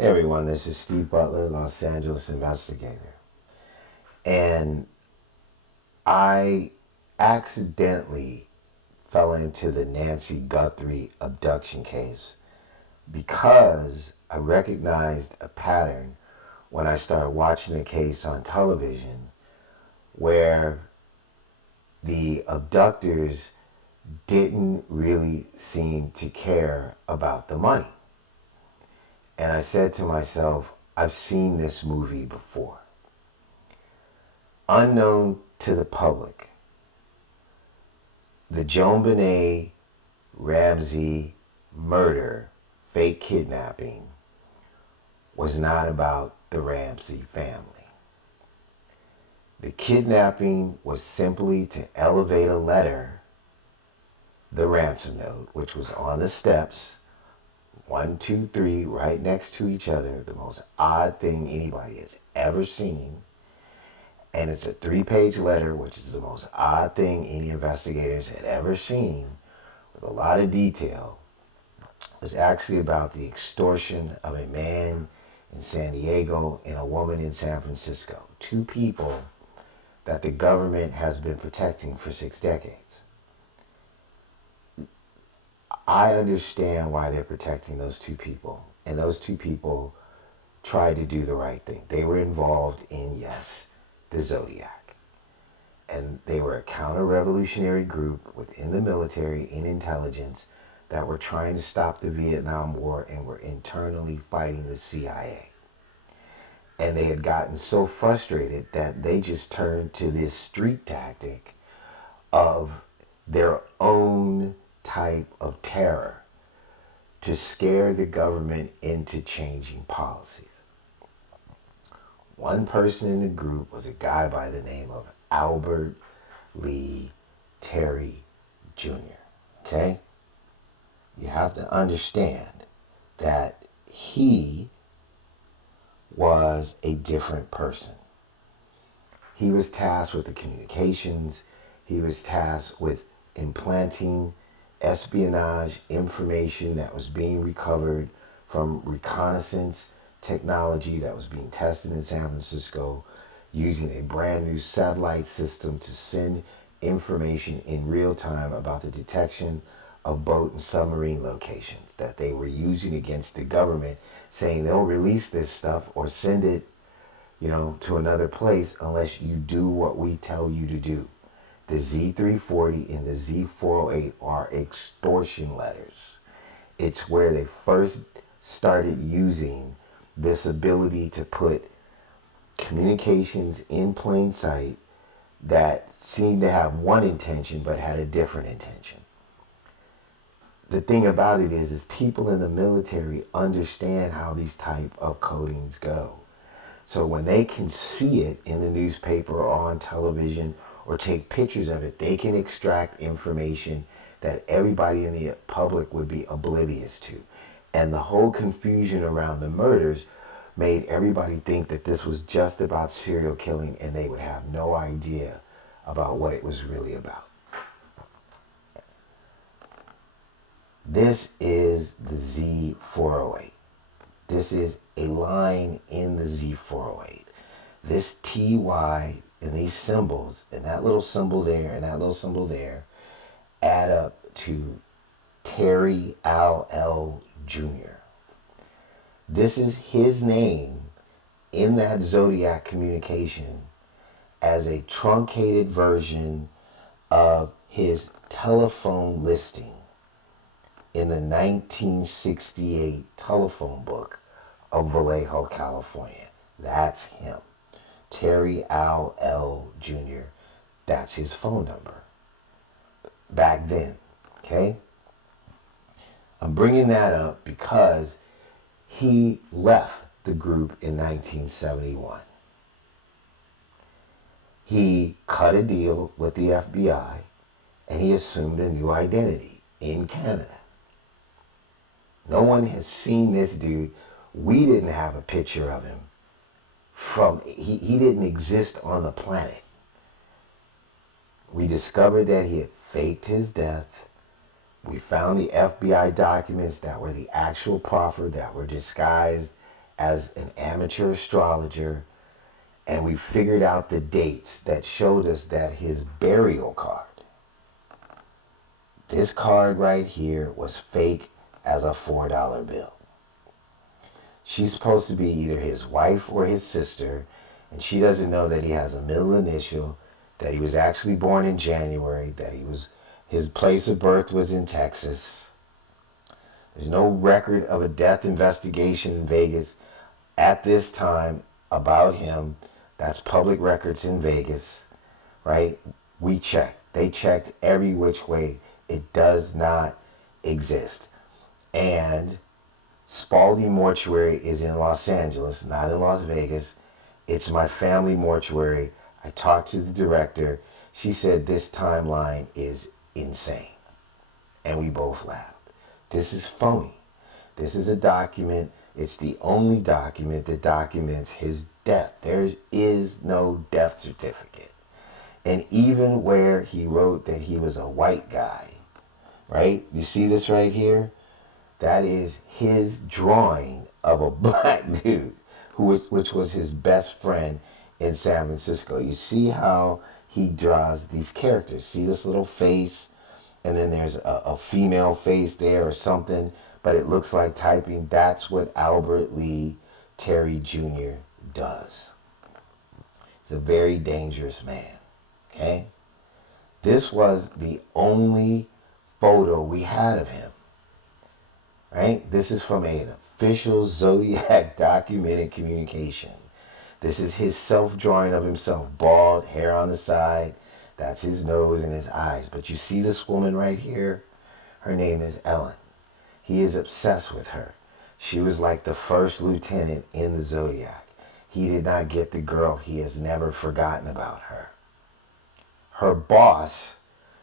Hey everyone, this is Steve Butler, Los Angeles investigator. And I accidentally fell into the Nancy Guthrie abduction case because I recognized a pattern when I started watching the case on television where the abductors didn't really seem to care about the money. And I said to myself, I've seen this movie before. Unknown to the public, the JonBenet Ramsey murder, fake kidnapping, was not about the Ramsey family. The kidnapping was simply to elevate a letter, the ransom note, which was on the steps, 1, 2, 3, right next to each other, the most odd thing anybody has ever seen. And it's a 3-page letter, which is the most odd thing any investigators had ever seen, with a lot of detail. It was actually about the extortion of a man in San Diego and a woman in San Francisco. 2 people that the government has been protecting for 6 decades. I understand why they're protecting those 2 people. And those 2 people tried to do the right thing. They were involved in, yes, the Zodiac. And they were a counter-revolutionary group within the military in intelligence that were trying to stop the Vietnam War and were internally fighting the CIA. And they had gotten so frustrated that they just turned to this street tactic of their own type of terror to scare the government into changing policies. One person in the group was a guy by the name of Albert Lee Terry Jr. Okay? You have to understand that he was a different person. He was tasked with the communications. He was tasked with implanting espionage information that was being recovered from reconnaissance technology that was being tested in San Francisco using a brand new satellite system to send information in real time about the detection of boat and submarine locations that they were using against the government, saying they'll release this stuff or send it, to another place unless you do what we tell you to do. The Z340 and the Z408 are extortion letters. It's where they first started using this ability to put communications in plain sight that seemed to have one intention but had a different intention. The thing about it is people in the military understand how these type of codings go. So when they can see it in the newspaper or on television or take pictures of it, they can extract information that everybody in the public would be oblivious to. And the whole confusion around the murders made everybody think that this was just about serial killing and they would have no idea about what it was really about. This is the Z408. This is a line in the Z408. This TY and these symbols, and that little symbol there and that little symbol there, add up to Terry L. Jr. This is his name in that Zodiac communication as a truncated version of his telephone listing in the 1968 telephone book of Vallejo, California. That's him. Terry L. Jr. That's his phone number. Back then, okay? I'm bringing that up because he left the group in 1971. He cut a deal with the FBI and he assumed a new identity in Canada. No one has seen this dude. We didn't have a picture of him. He didn't exist on the planet. We discovered that he had faked his death. We found the FBI documents that were the actual proffer that were disguised as an amateur astrologer, and we figured out the dates that showed us that his burial card, this card right here, was fake as a $4 bill. She's supposed to be either his wife or his sister, and she doesn't know that he has a middle initial, that he was actually born in January, that his place of birth was in Texas. There's no record of a death investigation in Vegas at this time about him. That's public records in Vegas, right? We checked. They checked every which way. It does not exist. And Spalding Mortuary is in Los Angeles, not in Las Vegas. It's my family mortuary. I talked to the director. She said this timeline is insane. And we both laughed. This is phony. This is a document. It's the only document that documents his death. There is no death certificate. And even where he wrote that he was a white guy, right? You see this right here? That is his drawing of a black dude, which was his best friend in San Francisco. You see how he draws these characters. See this little face, and then there's a female face there or something, but it looks like typing. That's what Albert Lee Terry Jr. does. He's a very dangerous man, okay? This was the only photo we had of him, right? This is from an official Zodiac documented communication. This is his self-drawing of himself, bald, hair on the side. That's his nose and his eyes. But you see this woman right here? Her name is Ellen. He is obsessed with her. She was like the first lieutenant in the Zodiac. He did not get the girl. He has never forgotten about her. Her boss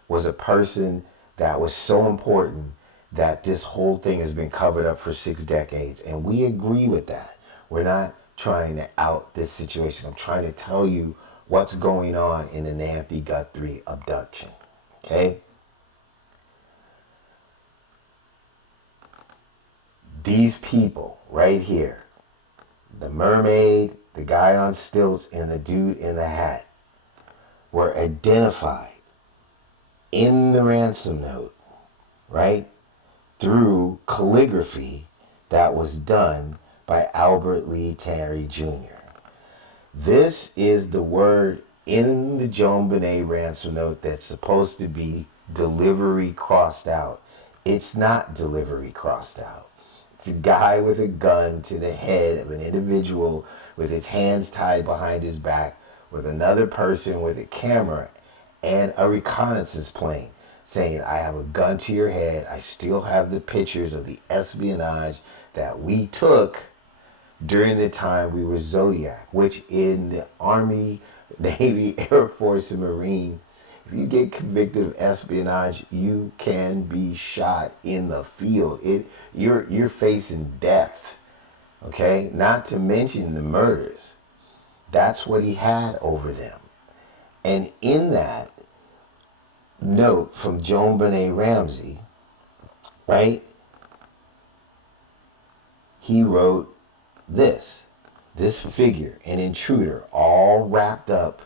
was a person that was so important that this whole thing has been covered up for 6 decades. And we agree with that. We're not trying to out this situation. I'm trying to tell you what's going on in the Nancy Guthrie abduction. Okay? These people right here, the mermaid, the guy on stilts, and the dude in the hat, were identified in the ransom note, right, through calligraphy that was done by Albert Lee Terry Jr. This is the word in the Joan Benet ransom note that's supposed to be delivery crossed out. It's not delivery crossed out. It's a guy with a gun to the head of an individual with his hands tied behind his back, with another person with a camera and a reconnaissance plane saying, I have a gun to your head. I still have the pictures of the espionage that we took during the time we were Zodiac, which in the Army, Navy, Air Force, and Marine, if you get convicted of espionage, you can be shot in the field. You're facing death, okay? Not to mention the murders. That's what he had over them. And in that note from Joan Benet Ramsey, right, he wrote this figure, an intruder, all wrapped up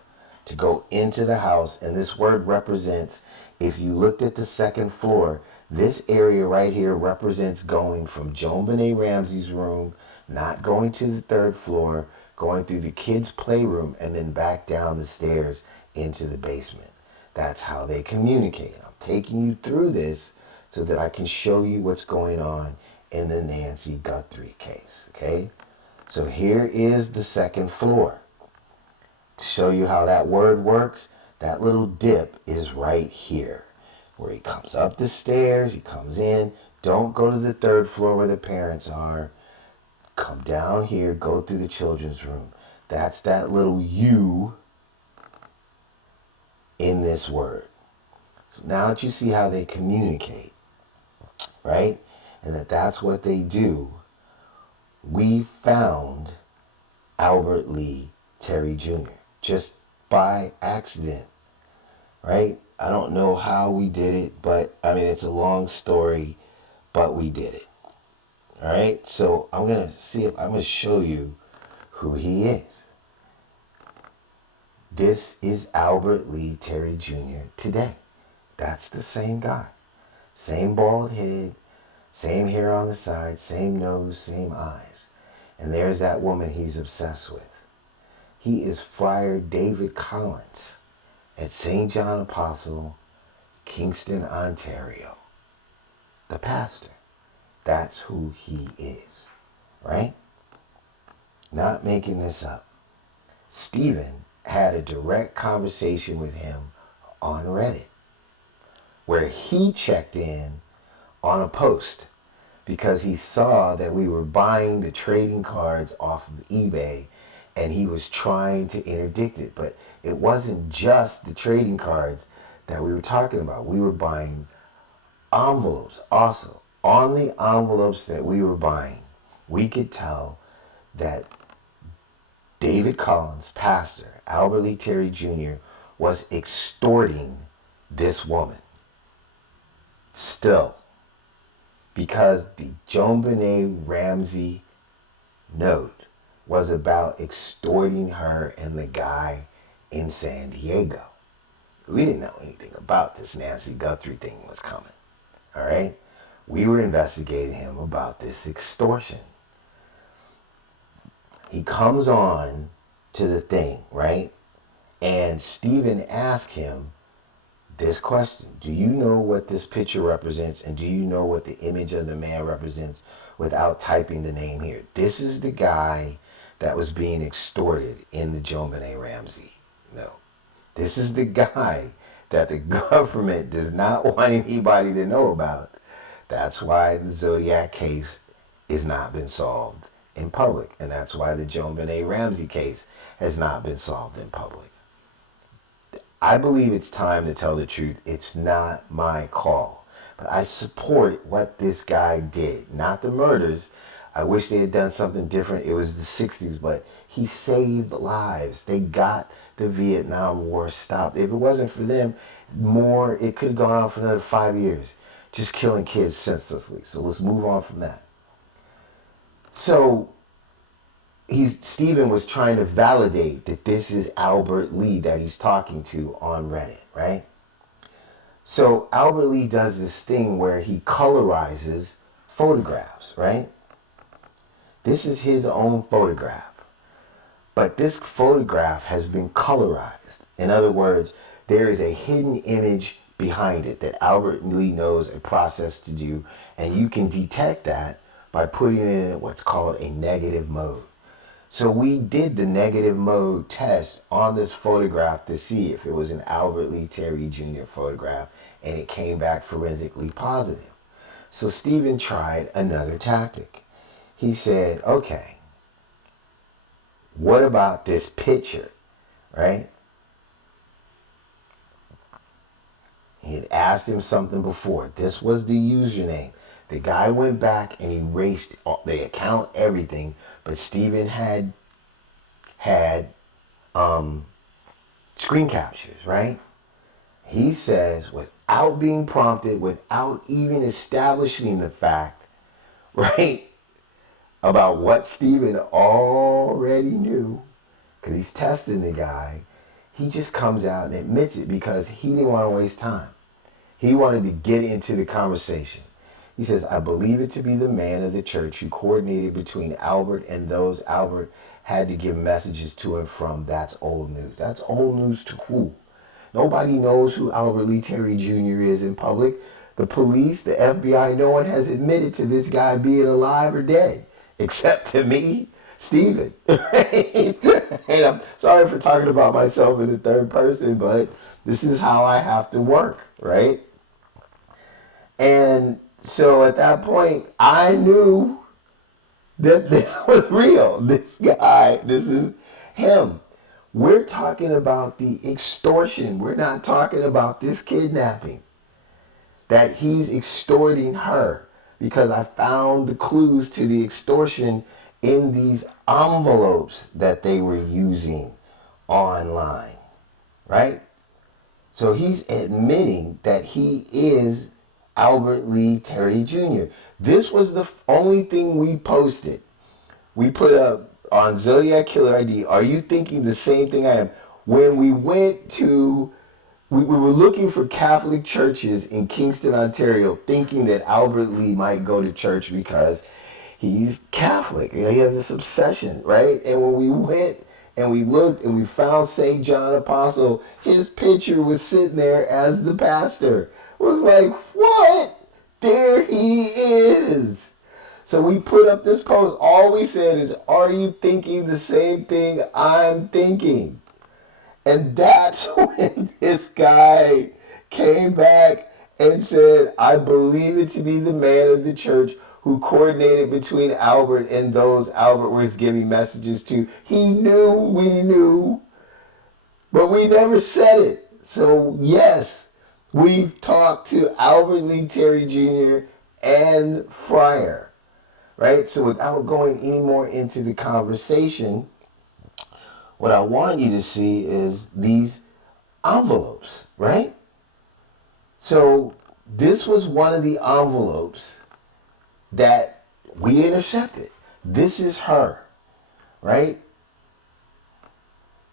to go into the house. And this word represents, if you looked at the second floor, this area right here represents going from Joan Benet Ramsey's room, not going to the third floor, going through the kids' playroom, and then back down the stairs into the basement. That's how they communicate. I'm taking you through this so that I can show you what's going on in the Nancy Guthrie case, okay? So here is the second floor. To show you how that word works, that little dip is right here, where he comes up the stairs, he comes in. Don't go to the third floor where the parents are. Come down here, go through the children's room. That's that little U in this word. So now that you see how they communicate, right? And that's what they do, we found Albert Lee Terry Jr. just by accident, right? I don't know how we did it, but I mean, it's a long story, but we did it, All right, so I'm gonna show you who he is. This is Albert Lee Terry Jr. today. That's the same guy. Same bald head, same hair on the side, same nose, same eyes. And there's that woman he's obsessed with. He is Friar David Collins at St. John Apostle, Kingston, Ontario. The pastor. That's who he is, right? Not making this up. Stephen had a direct conversation with him on Reddit where he checked in on a post because he saw that we were buying the trading cards off of eBay and he was trying to interdict it. But it wasn't just the trading cards that we were talking about. We were buying envelopes also. On the envelopes that we were buying, we could tell that David Collins, pastor, Albert Lee Terry Jr., was extorting this woman. Still. Because the JonBenet Ramsey note was about extorting her and the guy in San Diego. We didn't know anything about this Nancy Guthrie thing was coming. All right? We were investigating him about this extortion. He comes on to the thing, right? And Stephen asked him this question. Do you know what this picture represents? And do you know what the image of the man represents without typing the name here? This is the guy that was being extorted in the JonBenet Ramsey. No. This is the guy that the government does not want anybody to know about. That's why the Zodiac case has not been solved in public. And that's why the JonBenet Ramsey case has not been solved in public. I believe it's time to tell the truth. It's not my call. But I support what this guy did. Not the murders. I wish they had done something different. It was the 60s, but he saved lives. They got the Vietnam War stopped. If it wasn't for them, it could have gone on for another 5 years. Just killing kids senselessly. So let's move on from that. So Stephen was trying to validate that this is Albert Lee that he's talking to on Reddit, right? So Albert Lee does this thing where he colorizes photographs, right? This is his own photograph. But this photograph has been colorized. In other words, there is a hidden image behind it that Albert Lee knows a process to do, and you can detect that by putting it in what's called a negative mode. So we did the negative mode test on this photograph to see if it was an Albert Lee Terry Jr. photograph, and it came back forensically positive. So Stephen tried another tactic. He said, okay, what about this picture, right? He had asked him something before. This was the username. The guy went back and erased the account, everything, but Stephen had screen captures, right? He says, without being prompted, without even establishing the fact, right, about what Stephen already knew, because he's testing the guy, he just comes out and admits it because he didn't want to waste time. He wanted to get into the conversation. He says, I believe it to be the man of the church who coordinated between Albert and those Albert had to give messages to and from. That's old news. That's old news to who? Nobody knows who Albert Lee Terry Jr. is in public. The police, the FBI, no one has admitted to this guy being alive or dead, except to me, Stephen. Right? And I'm sorry for talking about myself in the third person, but this is how I have to work, right? And so at that point, I knew that this was real. This guy, this is him. We're talking about the extortion. We're not talking about this kidnapping. That he's extorting her. Because I found the clues to the extortion in these envelopes that they were using online. Right? So he's admitting that he is Albert Lee Terry Jr. This was the only thing we posted. We put up on Zodiac Killer ID, are you thinking the same thing I am? When we went to, we were looking for Catholic churches in Kingston, Ontario, thinking that Albert Lee might go to church because he's Catholic. He has this obsession, right? And when we went and we looked and we found St. John Apostle, his picture was sitting there as the pastor. It was like, what? There he is. So we put up this post. All we said is, are you thinking the same thing I'm thinking? And that's when this guy came back and said, I believe it to be the man of the church who coordinated between Albert and those Albert was giving messages to. He knew we knew, but we never said it. So yes, we've talked to Albert Lee Terry Jr. and Friar. Right? So without going any more into the conversation, what I want you to see is these envelopes, right? So this was one of the envelopes that we intercepted. This is her, right?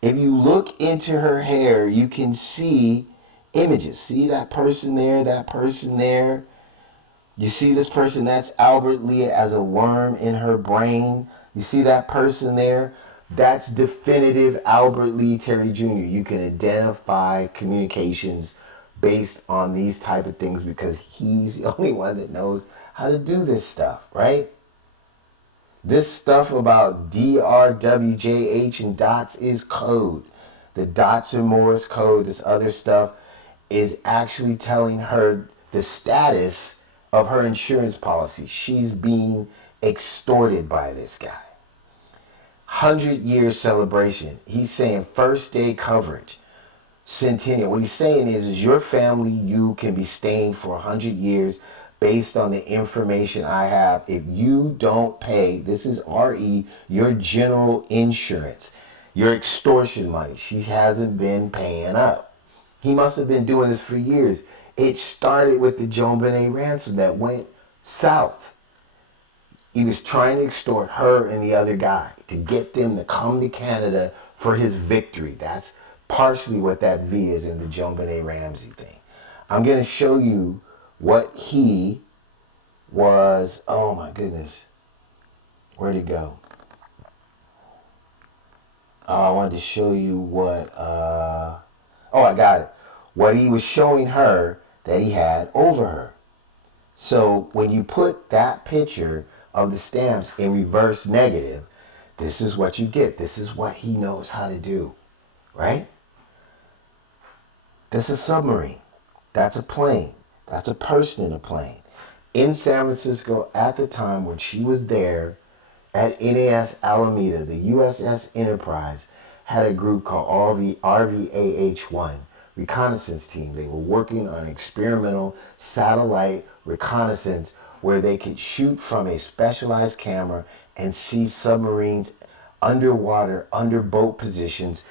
If you look into her hair, you can see images. See that person there, that person there. You see this person, that's Albert Lee as a worm in her brain. You see that person there? That's definitive Albert Lee Terry Jr. You can identify communications based on these type of things because he's the only one that knows how to do this stuff, right? This stuff about DRWJH and dots is code. The dots are Morse code. This other stuff is actually telling her the status of her insurance policy. She's being extorted by this guy. 100-year celebration. He's saying first day coverage. Centennial. What he's saying is your family, you can be staying for 100 years based on the information I have. If you don't pay, this is RE, your general insurance, your extortion money. She hasn't been paying up. He must have been doing this for years. It started with the Joan Benet ransom that went south. He was trying to extort her and the other guy to get them to come to Canada for his victory. That's partially what that V is in the Joan Benet Ramsey thing. I'm going to show you what he was. Oh my goodness. Where'd it go? Oh, I wanted to show you what, oh, I got it. What he was showing her that he had over her. So when you put that picture of the stamps in reverse negative, this is what you get. This is what he knows how to do, right? That's a submarine. That's a plane. That's a person in a plane. In San Francisco at the time when she was there at NAS Alameda, the USS Enterprise had a group called RVAH-1. Reconnaissance team. They were working on experimental satellite reconnaissance where they could shoot from a specialized camera and see submarines underwater, under boat positions,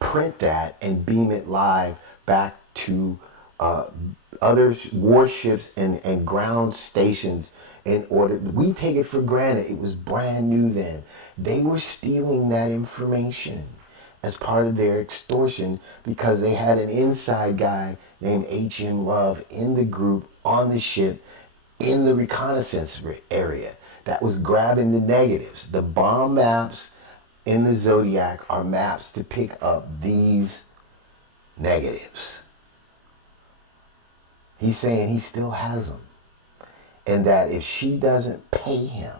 print that and beam it live back to other warships and ground stations in order. We take it for granted. It was brand new then. They were stealing that information as part of their extortion because they had an inside guy named H.M. Love in the group on the ship in the reconnaissance area that was grabbing the negatives. The bomb maps in the Zodiac are maps to pick up these negatives. He's saying he still has them. And that if she doesn't pay him,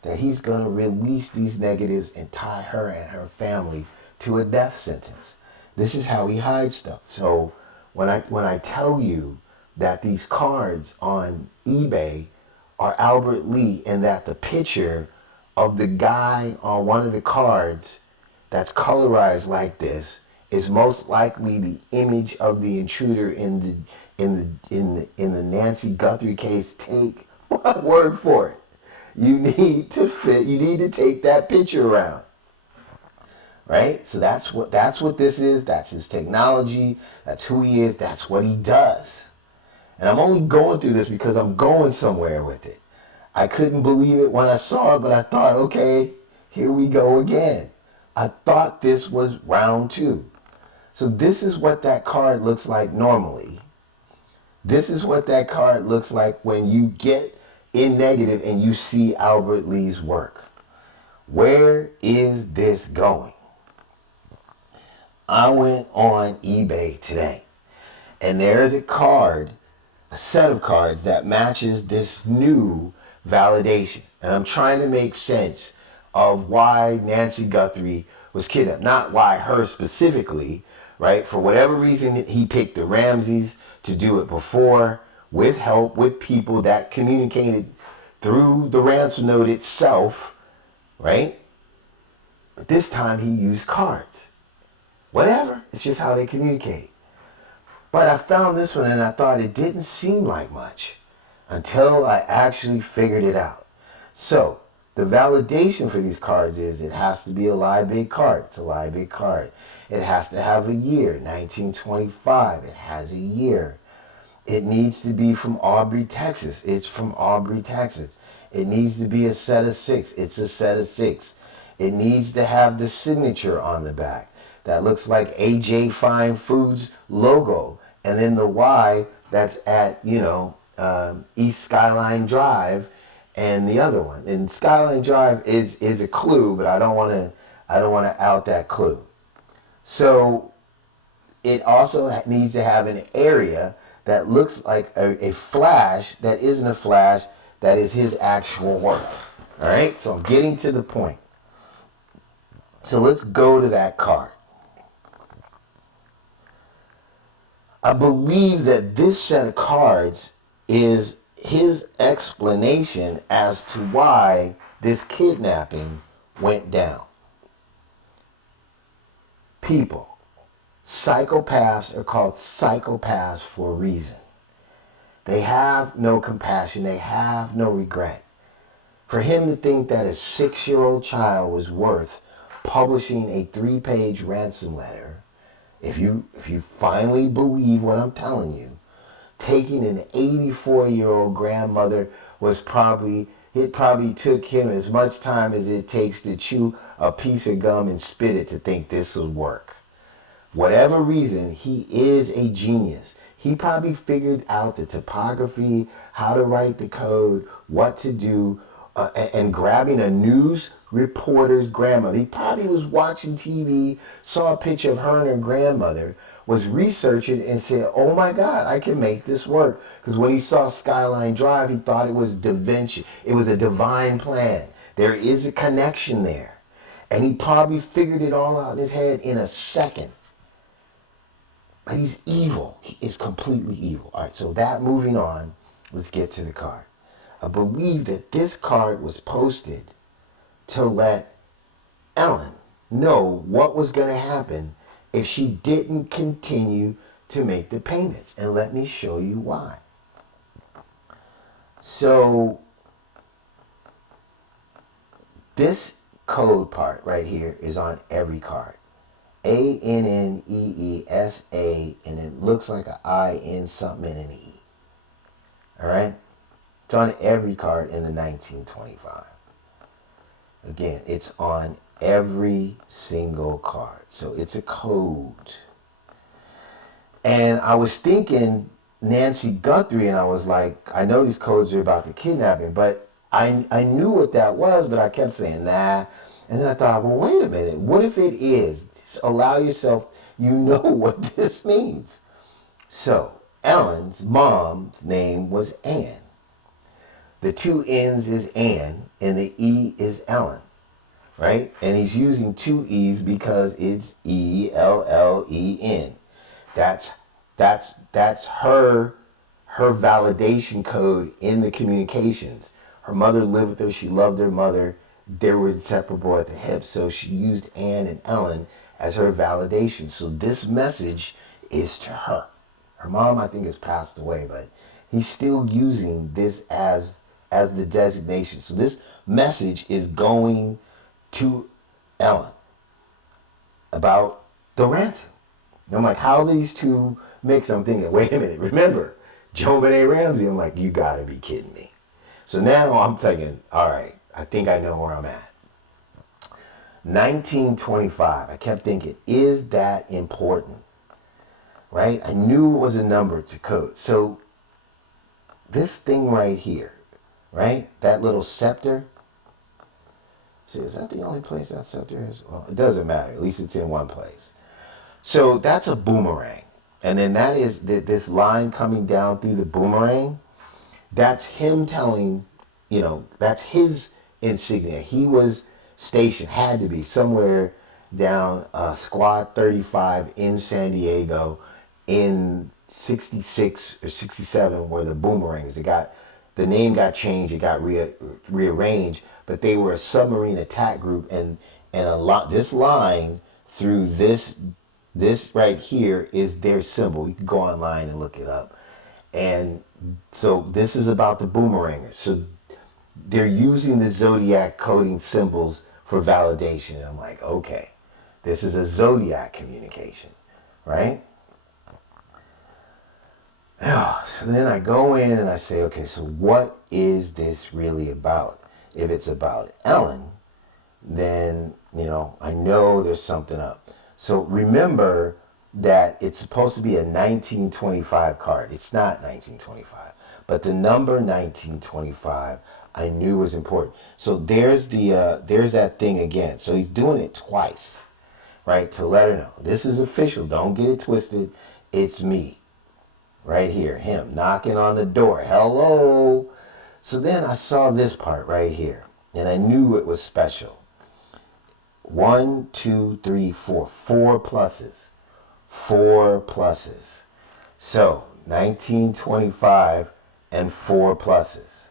that he's going to release these negatives and tie her and her family to a death sentence. This is how he hides stuff. So when I tell you that these cards on eBay are Albert Lee and that the picture of the guy on one of the cards that's colorized like this is most likely the image of the intruder in the Nancy Guthrie case, take my word for it. You need to take that picture around. Right? So that's what this is. That's his technology. That's who he is. That's what he does. And I'm only going through this because I'm going somewhere with it. I couldn't believe it when I saw it, but I thought, okay, here we go again. I thought this was round 2. So this is what that card looks like normally. This is what that card looks like when you get in negative and you see Albert Lee's work. Where is this going? I went on eBay today, and there is a card, a set of cards that matches this new validation. And I'm trying to make sense of why Nancy Guthrie was kidnapped. Not why her specifically, right? For whatever reason, he picked the Ramseys to do it before, with help, with people that communicated through the ransom note itself, right? But this time he used cards. Whatever, it's just how they communicate. But I found this one and I thought it didn't seem like much until I actually figured it out. So, the validation for these cards is it has to be a live big card. It's a live big card. It has to have a year, 1925. It has a year. It needs to be from Aubrey, Texas. It's from Aubrey, Texas. It needs to be a set of 6. It's a set of 6. It needs to have the signature on the back that looks like AJ Fine Foods logo, and then the Y that's at East Skyline Drive, and the other one. And Skyline Drive is a clue, but I don't want to out that clue. So it also needs to have an area that looks like a flash that isn't a flash, that is his actual work. All right, so I'm getting to the point. So let's go to that card. I believe that this set of cards is his explanation as to why this kidnapping went down. People, psychopaths are called psychopaths for a reason. They have no compassion. They have no regret. For him to think that a 6-year-old child was worth publishing a 3-page ransom letter, if you finally believe what I'm telling you, taking an 84-year-old grandmother it probably took him as much time as it takes to chew a piece of gum and spit it to think this would work. Whatever reason, he is a genius. He probably figured out the topography, how to write the code, what to do, and grabbing a news reporter's grandmother. He probably was watching TV, saw a picture of her and her grandmother, was researching and said, oh my God, I can make this work. Because when he saw Skyline Drive, he thought it was Da Vinci. It was a divine plan. There is a connection there. And he probably figured it all out in his head in a second. But he's evil. He is completely evil. All right, so that moving on, let's get to the card. I believe that this card was posted to let Ellen know what was going to happen if she didn't continue to make the payments. And let me show you why. So this code part right here is on every card. ANNEESA, and it looks like an I in something and an E. All right? It's on every card in the 1925. Again, it's on every single card. So it's a code. And I was thinking Nancy Guthrie, and I was like, I know these codes are about the kidnapping, but I knew what that was, but I kept saying, nah. And then I thought, well, wait a minute. What if it is? Just allow yourself, you know what this means. So Ellen's mom's name was Anne. The 2 N's is Anne, and the E is Ellen, right? And he's using 2 E's because it's ELLEN. That's her validation code in the communications. Her mother lived with her. She loved her mother. They were inseparable at the hip. So she used Anne and Ellen as her validation. So this message is to her. Her mom, I think, has passed away, but he's still using this as the designation. So this message is going to Ellen about the ransom. And I'm like, how these two mix? I'm thinking, wait a minute, remember, Joe Benet Ramsey. I'm like, you gotta be kidding me. So now I'm thinking, all right, I think I know where I'm at. 1925. I kept thinking, is that important? Right? I knew it was a number to code. So this thing right here, right? That little scepter. See, is that the only place that scepter is? Well, it doesn't matter. At least it's in one place. So that's a boomerang. And then that is this line coming down through the boomerang. That's him telling, that's his insignia. He was stationed, had to be somewhere down Squad 35 in San Diego in 66 or 67 where the boomerangs, the name got changed, it got rearranged, but they were a submarine attack group, and this line through this right here is their symbol. You can go online and look it up. And so this is about the boomerangers. So they're using the zodiac coding symbols for validation. And I'm like, okay, this is a zodiac communication, right? So then I go in and I say, okay, so what is this really about? If it's about Ellen, then, I know there's something up. So remember that it's supposed to be a 1925 card. It's not 1925, but the number 1925 I knew was important. So there's that thing again. So he's doing it twice, right? To let her know this is official. Don't get it twisted. It's me, right here. Him knocking on the door. Hello. So then I saw this part right here, and I knew it was special. 1, 2, 3, 4. 4 pluses. 4 pluses. So 1925 and 4 pluses,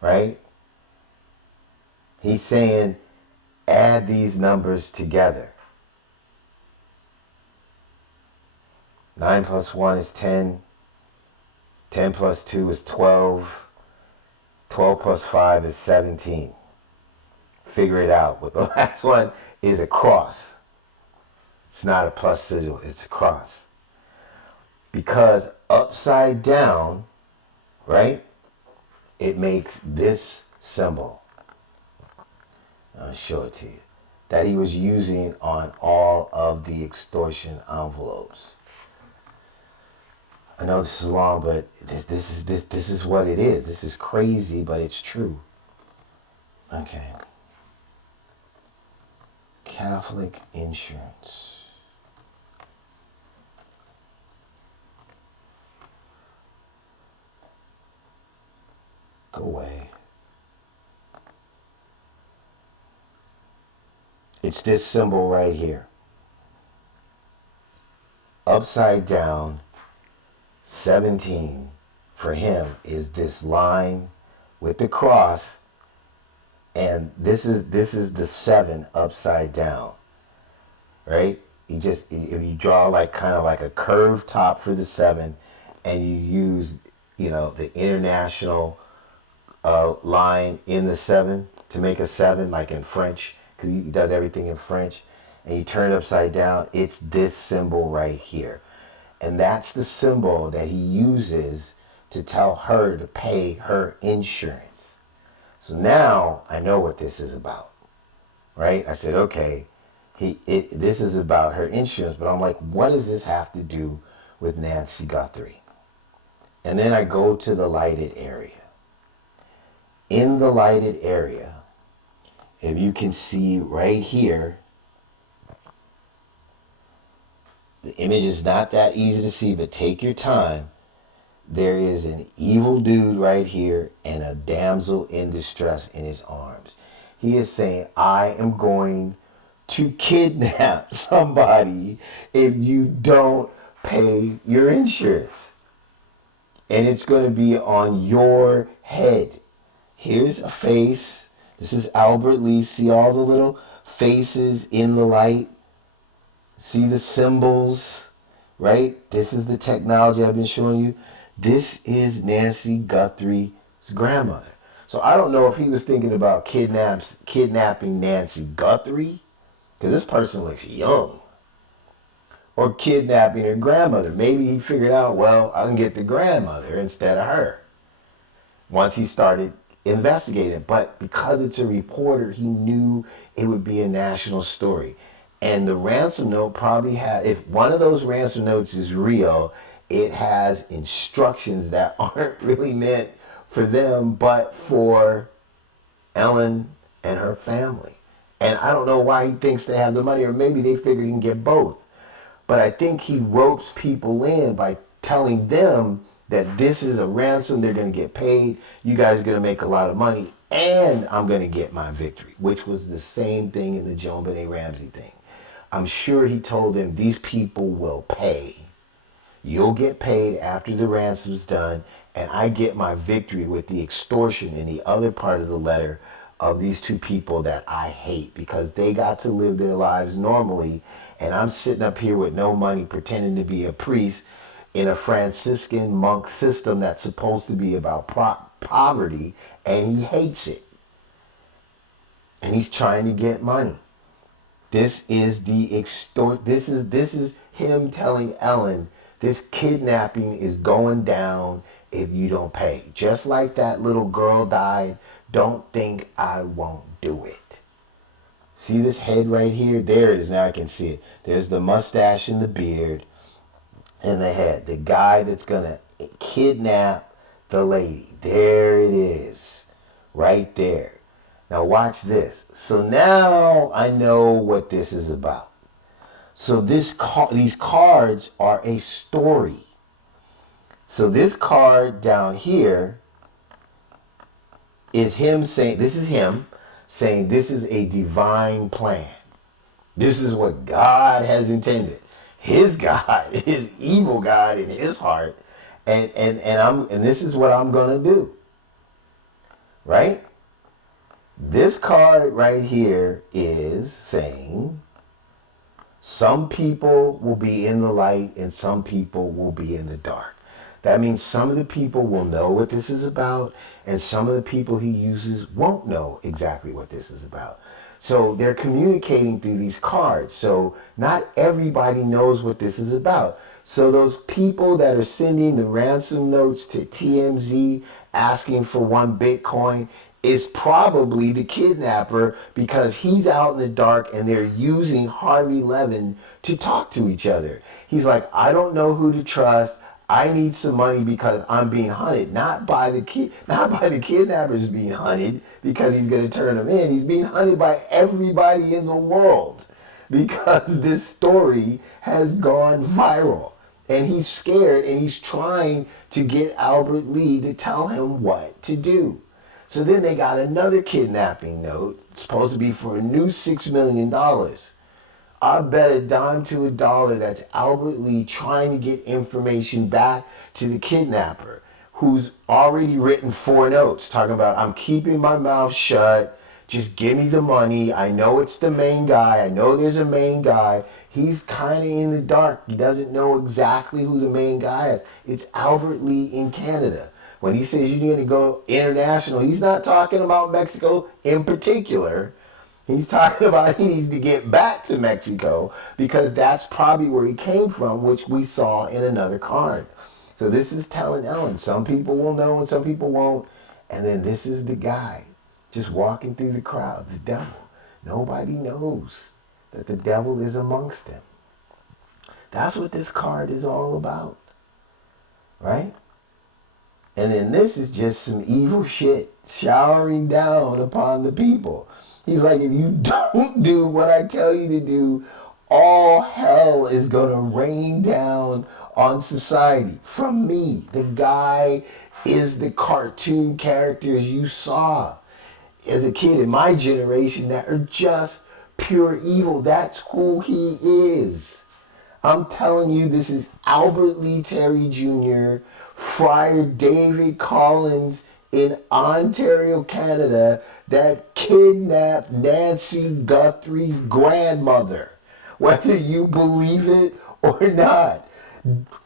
right? He's saying add these numbers together. 9 plus 1 is 10. 10 plus 2 is 12. 12 plus 5 is 17. Figure it out. But the last one is a cross. It's not a plus sigil, it's a cross. Because upside down, right, it makes this symbol. I'll show it to you. That he was using on all of the extortion envelopes. I know this is long, but this is what it is. This is crazy, but it's true. Okay. Catholic insurance. Go away. It's this symbol right here. Upside down, 17 for him is this line with the cross, and this is the 7 upside down, right? If you draw kind of like a curved top for the 7, and you use the international line in the 7 to make a 7, like in French, because he does everything in French, and you turn it upside down, it's this symbol right here. And that's the symbol that he uses to tell her to pay her insurance. So now I know what this is about, right? I said, okay, this is about her insurance, but I'm like, what does this have to do with Nancy Guthrie? And then I go to the lighted area. In the lighted area, if you can see right here, the image is not that easy to see, but take your time. There is an evil dude right here and a damsel in distress in his arms. He is saying, I am going to kidnap somebody if you don't pay your insurance. And it's going to be on your head. Here's a face. This is Albert Lee. See all the little faces in the light? See the symbols, right? This is the technology I've been showing you. This is Nancy Guthrie's grandmother. So I don't know if he was thinking about kidnapping Nancy Guthrie, because this person looks young. or kidnapping her grandmother. Maybe he figured out, well, I can get the grandmother instead of her once he started investigating. But because it's a reporter, he knew it would be a national story. And the ransom note probably had, if one of those ransom notes is real, it has instructions that aren't really meant for them, but for Ellen and her family. And I don't know why he thinks they have the money, or maybe they figured he can get both. But I think he ropes people in by telling them that this is a ransom, they're going to get paid, you guys are going to make a lot of money, and I'm going to get my victory, which was the same thing in the JonBenet Ramsey thing. I'm sure he told them these people will pay. You'll get paid after the ransom's done, and I get my victory with the extortion in the other part of the letter of these two people that I hate because they got to live their lives normally, and I'm sitting up here with no money pretending to be a priest in a Franciscan monk system that's supposed to be about poverty, and he hates it. And he's trying to get money. This is this is him telling Ellen, this kidnapping is going down if you don't pay. Just like that little girl died, don't think I won't do it. See this head right here? There it is. Now I can see it. There's the mustache and the beard and the head. The guy that's going to kidnap the lady. There it is. Right there. Now watch this. So now I know what this is about. So these cards are a story. So this card down here is him saying, this is him saying this is a divine plan. This is what God has intended. His God, his evil God in his heart. And this is what I'm gonna do. Right? This card right here is saying some people will be in the light and some people will be in the dark. That means some of the people will know what this is about and some of the people he uses won't know exactly what this is about. So they're communicating through these cards. So not everybody knows what this is about. So those people that are sending the ransom notes to TMZ asking for 1 Bitcoin is probably the kidnapper because he's out in the dark and they're using Harvey Levin to talk to each other. He's like, I don't know who to trust. I need some money because I'm being hunted, not by the kidnappers being hunted because he's going to turn them in. He's being hunted by everybody in the world because this story has gone viral. And he's scared and he's trying to get Albert Lee to tell him what to do. So then they got another kidnapping note, supposed to be for a new $6 million. I bet a dime to a dollar that's Albert Lee trying to get information back to the kidnapper, who's already written 4 notes talking about, I'm keeping my mouth shut, just give me the money, I know it's the main guy, I know there's a main guy. He's kind of in the dark. He doesn't know exactly who the main guy is. It's Albert Lee in Canada. When he says you're going to go international, he's not talking about Mexico in particular. He's talking about he needs to get back to Mexico because that's probably where he came from, which we saw in another card. So this is telling Ellen, some people will know and some people won't. And then this is the guy just walking through the crowd, the devil. Nobody knows that the devil is amongst them. That's what this card is all about. Right? And then this is just some evil shit showering down upon the people. He's like, if you don't do what I tell you to do, all hell is going to rain down on society. From me, the guy is the cartoon characters you saw as a kid in my generation that are just pure evil. That's who he is. I'm telling you, this is Albert Lee Terry Jr., Friar David Collins in Ontario, Canada, that kidnapped Nancy Guthrie's grandmother. Whether you believe it or not,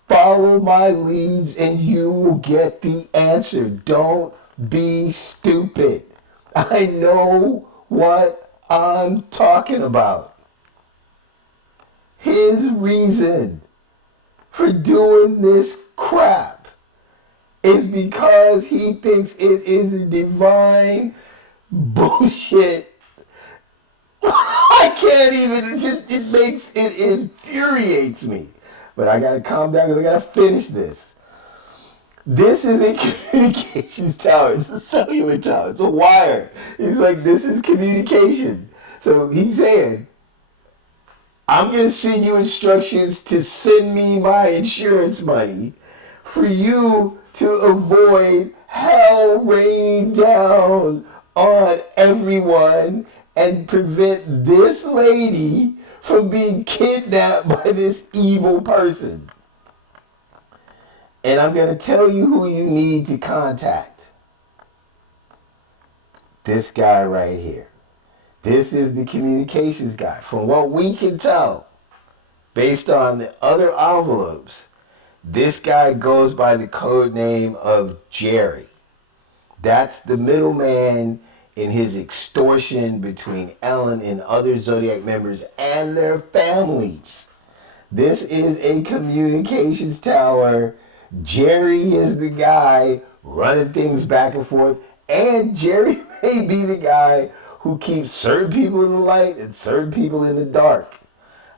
follow my leads and you will get the answer. Don't be stupid. I know what I'm talking about. His reason for doing this crap is because he thinks it is a divine bullshit. I can't even, it infuriates me. But I gotta calm down because I gotta finish this. This is a communications tower. It's a cellular tower. It's a wire. He's like, this is communication. So he's saying, I'm going to send you instructions to send me my insurance money for you to avoid hell raining down on everyone and prevent this lady from being kidnapped by this evil person. And I'm going to tell you who you need to contact. This guy right here. This is the communications guy. From what we can tell, based on the other envelopes, this guy goes by the code name of Jerry. That's the middleman in his extortion between Ellen and other Zodiac members and their families. This is a communications tower. Jerry is the guy running things back and forth, and Jerry may be the guy who keeps certain people in the light and certain people in the dark.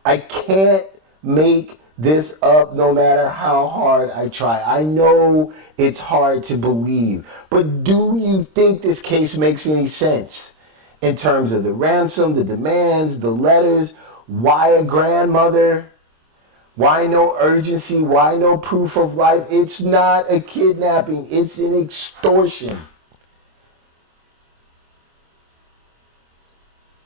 I can't make this up no matter how hard I try. I know it's hard to believe, but do you think this case makes any sense in terms of the ransom, the demands, the letters? Why a grandmother? Why no urgency? Why no proof of life? It's not a kidnapping. It's an extortion.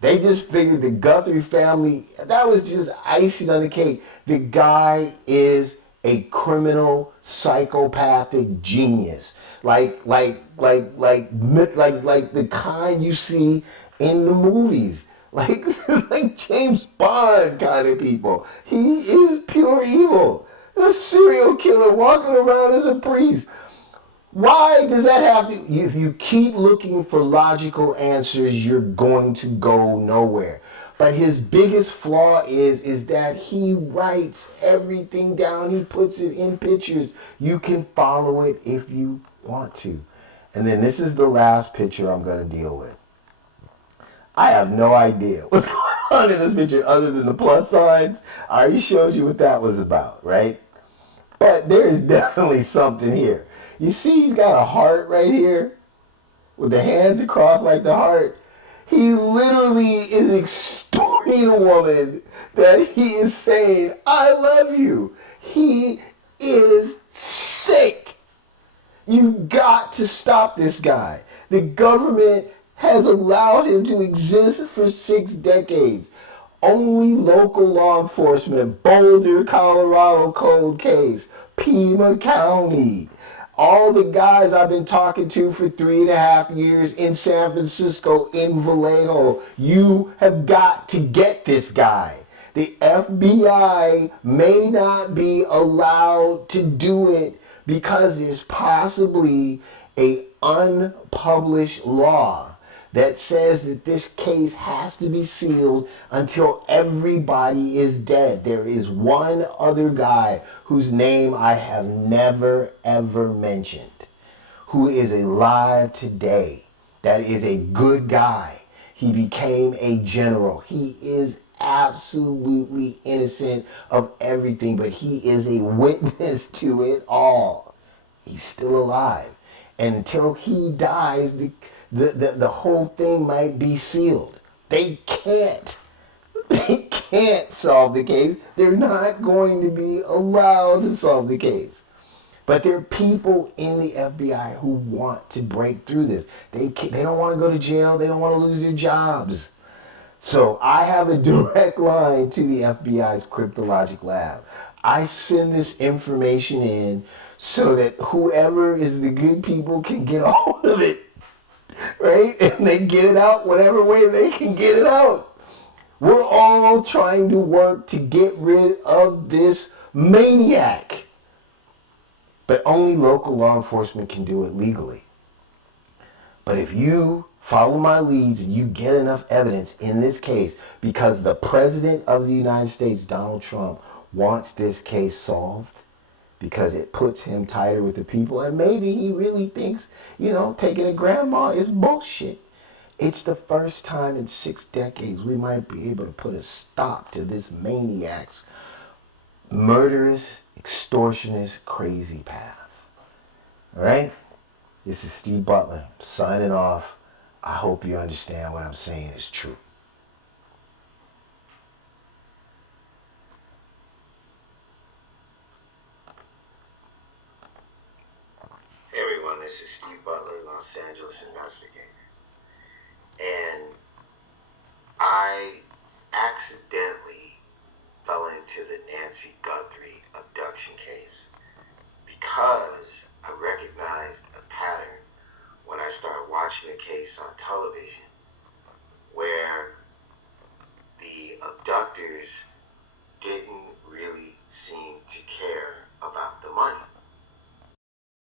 They just figured the Guthrie family, that was just icing on the cake. The guy is a criminal, psychopathic genius. Like the kind you see in the movies. Like James Bond kind of people. He is pure evil. A serial killer walking around as a priest. Why does that have to? If you keep looking for logical answers, you're going to go nowhere. But his biggest flaw is that he writes everything down. He puts it in pictures. You can follow it if you want to. And then this is the last picture I'm going to deal with. I have no idea what's going on in this picture other than the plus signs. I already showed you what that was about, right? But there is definitely something here. You see he's got a heart right here with the hands across like the heart. He literally is extorting a woman that he is saying, I love you. He is sick. You've got to stop this guy. The government has allowed him to exist for 6 decades. Only local law enforcement, Boulder, Colorado cold case, Pima County, all the guys I've been talking to for 3.5 years in San Francisco, in Vallejo, you have got to get this guy. The FBI may not be allowed to do it because there's possibly a unpublished law that says that this case has to be sealed until everybody is dead. There is one other guy whose name I have never ever mentioned, who is alive today, that is a good guy. He became a general. He is absolutely innocent of everything, but he is a witness to it all. He's still alive. And until he dies, the whole thing might be sealed. They can't solve the case. They're not going to be allowed to solve the case. But there are people in the FBI who want to break through this. They don't want to go to jail. They don't want to lose their jobs. So I have a direct line to the FBI's cryptologic lab. I send this information in so that whoever is the good people can get a hold of it. Right? And they get it out whatever way they can get it out. We're all trying to work to get rid of this maniac. But only local law enforcement can do it legally. But if you follow my leads and you get enough evidence in this case, because the president of the United States, Donald Trump, wants this case solved because it puts him tighter with the people, and maybe he really thinks, taking a grandma is bullshit. It's the first time in 6 decades we might be able to put a stop to this maniac's murderous, extortionist, crazy path. All right? This is Steve Butler signing off. I hope you understand what I'm saying is true. Hey everyone, this is Steve Butler, Los Angeles investigator. And I accidentally fell into the Nancy Guthrie abduction case because I recognized a pattern when I started watching the case on television